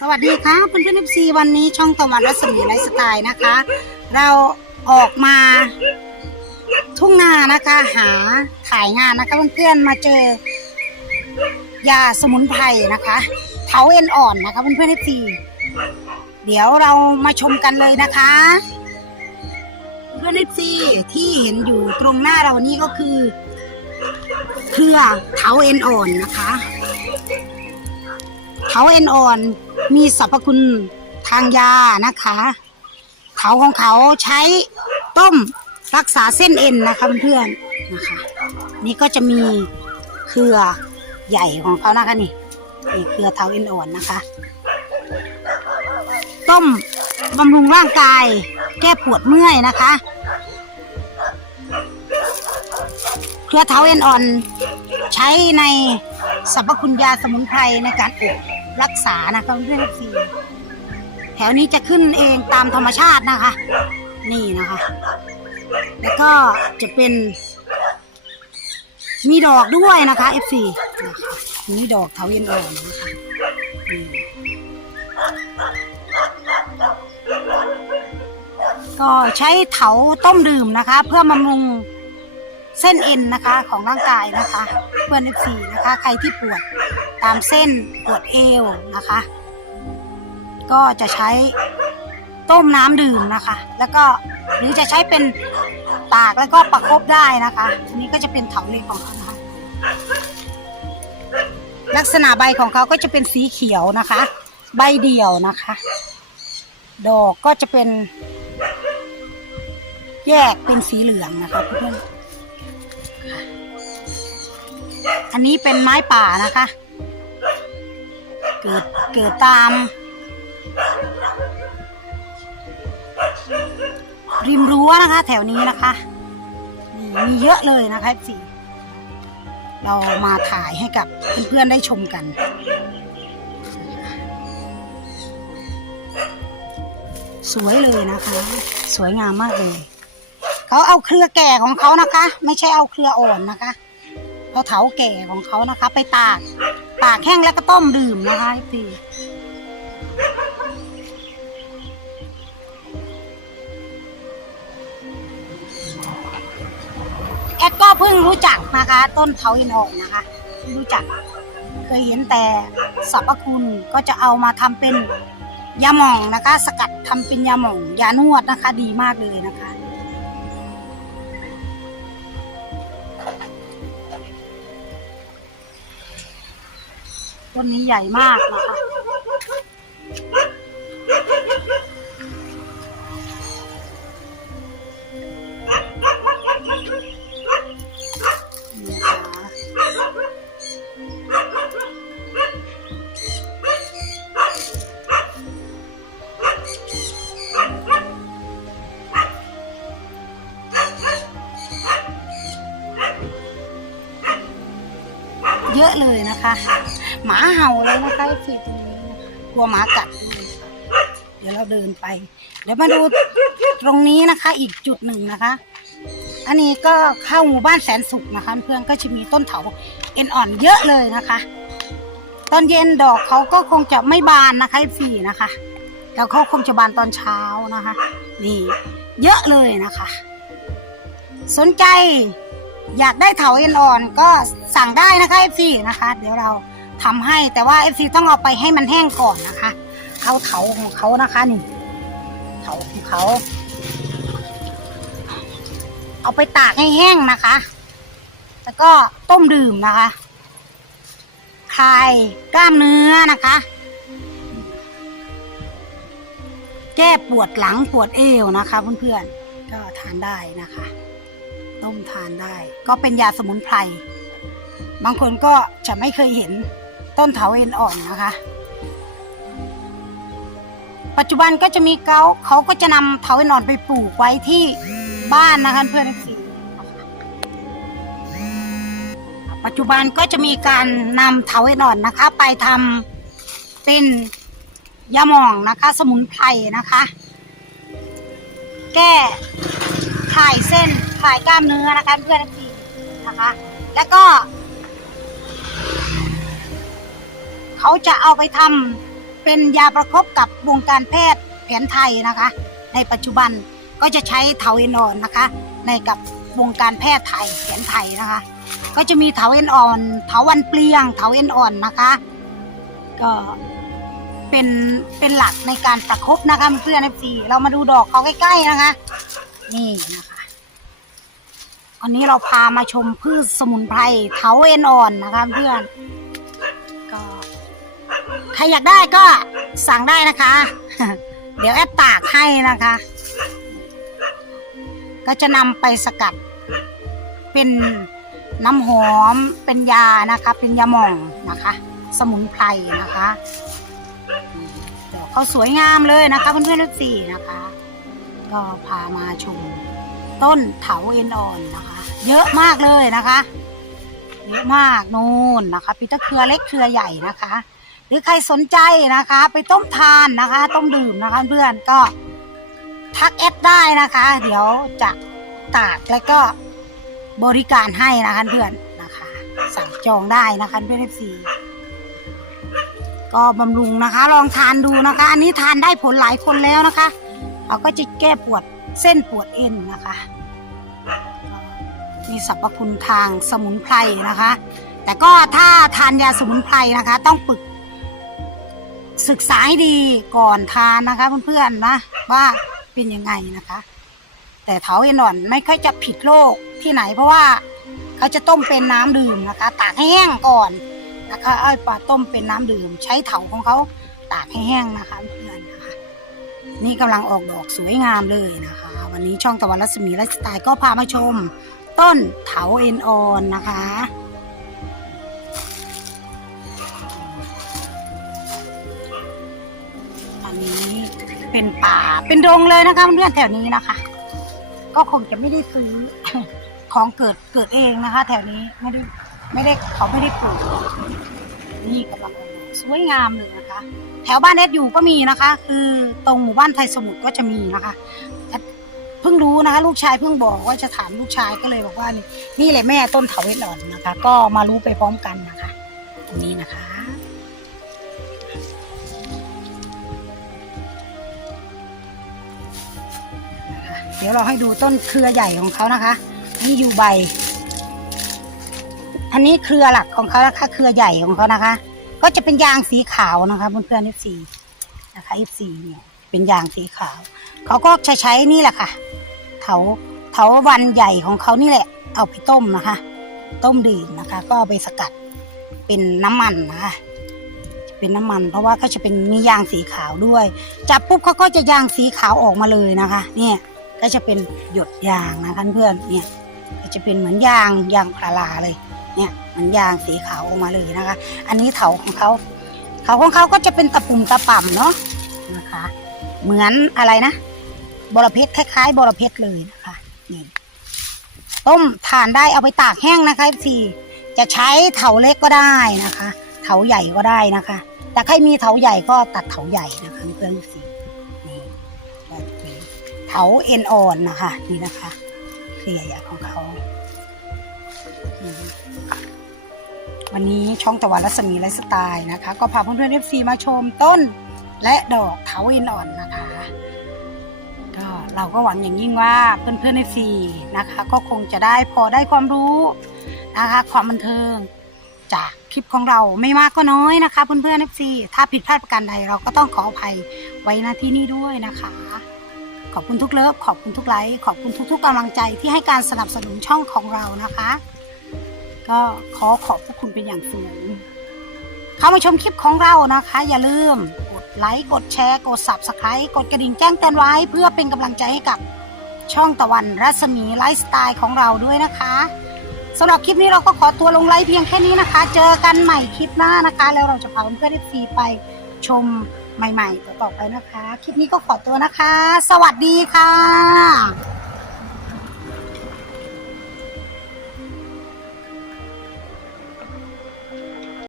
สวัสดีค่ะเพื่อนเพื่อนซีวันนี้ช่องตะวันรัศมีไลฟ์สไตล์นะคะ เราออกมาทุ่งนานะคะ หาถ่ายงานนะคะเพื่อนๆมาเจอยาสมุนไพรนะคะเถาเอ็นอ่อนนะคะเพื่อนเพื่อนซีเดี๋ยวเรามาชมกันเลยนะคะ เพื่อนซีที่เห็นอยู่ตรงหน้าเรานี่ก็คือ เครือเถาเอ็นอ่อนนะคะ เถาเอ็นอ่อนมีสรรพคุณทางยานะคะเถาของเขาใช้ต้มรักษาเส้นเอ็นนะคะเพื่อนๆนะคะ นี่ก็จะมีเครือใหญ่ของเขานะคะนี่นี่เครือเถาเอ็นอ่อนนะคะ ต้มบำรุงร่างกาย แก้ปวดเมื่อยนะคะ เครือเถาเอ็นอ่อน ใช้ในสรรพคุณยาสมุนไพรในการอบ รักษานะคะเพื่อนๆสีแถวนี้จะขึ้นเองตามธรรมชาตินะคะ นี่นะคะ แล้วก็จะเป็น มีดอกด้วยนะคะ F4 นะคะมีดอกเถาเย็นอ่อนนะคะก็ใช้เถาต้มดื่มนะคะ เพื่อบำรุงเส้นเอ็นนะคะของร่างกายนะคะ เพื่อน F4 นะคะ ใครที่ปวด ตามเส้นปวดเอวนะคะ ก็จะใช้ต้มน้ำดื่มนะคะ แล้วก็หรือจะใช้เป็นตากแล้วก็ประคบได้นะคะอันนี้ก็จะเป็นเถาเล็กของเขานะคะลักษณะใบของเขาก็จะเป็นสีเขียวนะคะ ใบเดี่ยวนะคะ ดอกก็จะเป็น แยกเป็นสีเหลืองนะคะเพื่อนอันนี้เป็นไม้ป่านะคะ เกิดเกิดตาม ริมรั้วนะคะ แถวนี้นะคะมีเยอะเลยนะคะสิเรามาถ่ายให้กับเพื่อนๆได้ชมกันสวยเลยนะคะ สวยงามมากเลยเขาเอาเครือแก่ของเขานะคะ ไม่ใช่เอาเครืออ่อนนะคะเอาเถาแก่ของเขานะคะ ไปตากากแห้งแล้วก็ต้มดื่มนะคะพี่แอดก็เพิ่งรู้จักนะคะ ต้นเถาอินอ่อนนะคะรู้จักเคยเห็นแต่สรรพคุณก็จะเอามาทำเป็นยาหม่องนะคะ สกัดทำเป็นยาหม่องยานวดนะคะ ดีมากเลยนะคะ ต้นนี้ใหญ่มากนะคะนี่นะคะเยอะเลยนะคะ หมาเห่าเลยนะคะสีตรงนี้นะคะกลัวหมากัดด้วยค่ะเดี๋ยวเราเดินไป เดี๋ยวมาดูตรงนี้นะคะ อีกจุดหนึ่งนะคะ อันนี้ก็เข้าหมู่บ้านแสนสุขนะคะ เพื่อนก็จะมีต้นเถาเอ็นอ่อนเยอะเลยนะคะ ตอนเย็นดอกเขาก็คงจะไม่บานนะคะฟีนะคะแต่เขาคงจะบานตอนเช้านะคะ นี่ เยอะเลยนะคะ สนใจอยากได้เถาเอ็นอ่อนก็สั่งได้นะคะ FC นะคะ เดี๋ยวเรา ทำให้แต่ว่า FC ต้องเอาไปให้มันแห้งก่อนนะคะเอาเถาของเขานะคะนี่เถาของเขา เอาไปตากให้แห้งนะคะ แล้วก็ต้มดื่มนะคะคลายกล้ามเนื้อนะคะ แก้ปวดหลังปวดเอวนะคะ เพื่อนๆก็ทานได้นะคะต้มทานได้ ก็เป็นยาสมุนไพรบางคนก็จะไม่เคยเห็น ต้นเถาเอ็นอ่อนนะคะ ปัจจุบันก็จะมีเขาเขาก็จะนำเถาเอ็นอ่อนไปปลูกไว้ที่บ้านนะคะเพื่อนๆสีปัจจุบันก็จะมีการนำเถาเอ็นอ่อนนะคะ ไปทำเป็นยาหม่องนะคะ สมุนไพรนะคะ แก้คลายเส้นคลายกล้ามเนื้อนะคะเพื่อนทีนะคะ แล้วก็ เขาจะเอาไปทำเป็นยาประคบกับวงการแพทย์แผนไทยนะคะ ในปัจจุบันก็จะใช้เถาเอนอ่อนนะคะ ในกับวงการแพทย์ไทยแผนไทยนะคะ ก็จะมีเถาเอ็นอ่อนเถาวันเปลียงเถาเอ็นอ่อนนะคะ ก็เป็นเป็นหลักในการประคบนะคะเพื่อนเอฟซีเรามาดูดอกเขาใกล้ๆนะคะ นี่นะคะวันนี้เราพามาชมพืชสมุนไพรเถาเอ็นอ่อนนะคะเพื่อน ใครอยากได้ก็สั่งได้นะคะ เดี๋ยวแอดตากให้นะคะ ก็จะนำไปสกัด เป็นน้ำหอมเป็นยานะคะ เป็นยาหม่องนะคะ สมุนไพรนะคะดอกเขาสวยงามเลยนะคะเพื่อนๆทุกสี่นะคะ ก็พามาชมต้นเถาเอ็นอ่อนนะคะ เยอะมากเลยนะคะ เยอะมากนู่นนะคะปีตอร์เครือเล็กเครือใหญ่นะคะ หรือใครสนใจนะคะ ไปต้มทานนะคะต้มดื่มนะคะเพื่อนก็ทักแอดได้นะคะ เดี๋ยวจะตากแล้วก็บริการให้นะคะเพื่อนนะคะ สั่งจองได้นะคะเพื่อนเอฟซีก็บำรุงนะคะ ลองทานดูนะคะ อันนี้ทานได้ผลหลายคนแล้วนะคะ เราก็จะแก้ปวดเส้นปวดเอ็นนะคะมีสรรพคุณทางสมุนไพรนะคะ แต่ก็ถ้าทานยาสมุนไพรนะคะ ต้องปรึก ศึกษาให้ดีก่อนทานนะคะเพื่อนๆนะว่าเป็นยังไงนะคะ แต่เถาเอ็นอ่อนไม่ค่อยจะผิดโรคที่ไหนเพราะว่าเขาจะต้มเป็นน้ำดื่มนะคะ ตากให้แห้งก่อนนะคะเอาปลาต้มเป็นน้ำดื่ม ใช้เถาของเขาตากให้แห้งนะคะเพื่อนนะคะนี่กำลังออกดอกสวยงามเลยนะคะ วันนี้ช่องตะวันรัศมีไลฟ์สไตล์ก็พามาชม ต้นเถาเอ็นออนนะคะ เป็นป่า เป็นดงเลยนะคะเพื่อนแถวนี้นะคะ ก็คงจะไม่ได้ซื้อของเกิดเกิดเองนะคะ แถวนี้ไม่ได้ไม่ได้เขาไม่ได้ปลูกนี่กำลังสวยงามเลยนะคะ แถวบ้านเอสอยู่ก็มีนะคะ คือตรงหมู่บ้านไทยสมุทรก็จะมีนะคะเพิ่งรู้นะคะ ลูกชายเพิ่งบอกว่าจะถามลูกชายก็เลยบอกว่านี่นี่แหละแม่ต้นเถาเวทหลอนนะคะ ก็มารู้ไปพร้อมกันนะคะ ตรงนี้นะคะ เดี๋ยวเราให้ดูต้นเครือใหญ่ของเขานะคะนี่อยู่ใบ อันนี้เครือหลักของเขานะคะเครือใหญ่ของเขานะคะ ก็จะเป็นยางสีขาวนะคะเพื่อนๆ F4 นะคะ F4 เนี่ยเป็นยางสีขาว เขาก็จะใช้นี่แหละค่ะเถาเถาวันใหญ่ของเขานี่แหละ เอาไปต้มนะคะ ต้มดื่มนะคะ ก็เอาไปสกัดเป็นน้ำมันนะคะเป็นน้ำมันเพราะว่าเขาจะเป็นมียางสีขาวด้วย จับปุ๊บเขาก็จะยางสีขาวออกมาเลยนะคะ เนี่ย ก็จะเป็นหยดยางนะคะเพื่อนเนี่ยก็จะเป็นเหมือนยางยางพาราเลยเนี่ยเหมือนยางสีขาวออกมาเลยนะคะ อันนี้เถาของเขาเถาของเขาก็จะเป็นตะปุ่มตะป่ำเนาะนะคะ เหมือนอะไรนะบอระเพ็ดคล้ายๆบอระเพ็ดเลยนะคะนี่ต้มทานได้เอาไปตากแห้งนะคะทีจะใช้เถาเล็กก็ได้นะคะ เถาใหญ่ก็ได้นะคะ แต่ใครมีเถาใหญ่ก็ตัดเถาใหญ่นะคะเพื่อนสี่ เถาเอ็นอ่อนนะคะนี่นะคะเคลียร์ของเขา วันนี้ช่องตะวันรัศมีไลฟ์สไตล์นะคะ ก็พาเพื่อนๆเอฟซีมาชมต้นและดอกเถาอินอ่อนนะคะก็เราก็หวังอย่างยิ่งว่าเพื่อนๆในฟรีนะคะ ก็คงจะได้พอได้ความรู้นะคะ ความบันเทิงจากคลิปของเราไม่มากก็น้อยนะคะเพื่อนๆในฟรีถ้าผิดพลาดประการใดเราก็ต้องขออภัยไว้ณที่นี้ด้วยนะคะ อบคุณทุกเลิฟขอบคุณทุกไลค์ขอบคุณทุก ๆกำลังใจที่ให้การสนับสนุนช่องของเรานะคะ ก็ขอขอบพระคุณเป็นอย่างสูงเข้ามาชมคลิปของเรานะคะ อย่าลืมกดไลค์กดแชร์กด subscribe กดกระดิ่งแจ้งเตือนไว้เพื่อเป็นกำลังใจให้กับช่องตะวันรัศมีไลฟ์สไตล์ของเราด้วยนะคะสำหรับคลิปนี้เราก็ขอตัวลงไลฟ์เพียงแค่นี้นะคะ เจอกันใหม่คลิปหน้านะคะ แล้วเราจะพาเพื่อนๆไปชม ใหม่ๆต่อๆไปนะคะ คลิปนี้ก็ขอตัวนะคะ สวัสดีค่ะ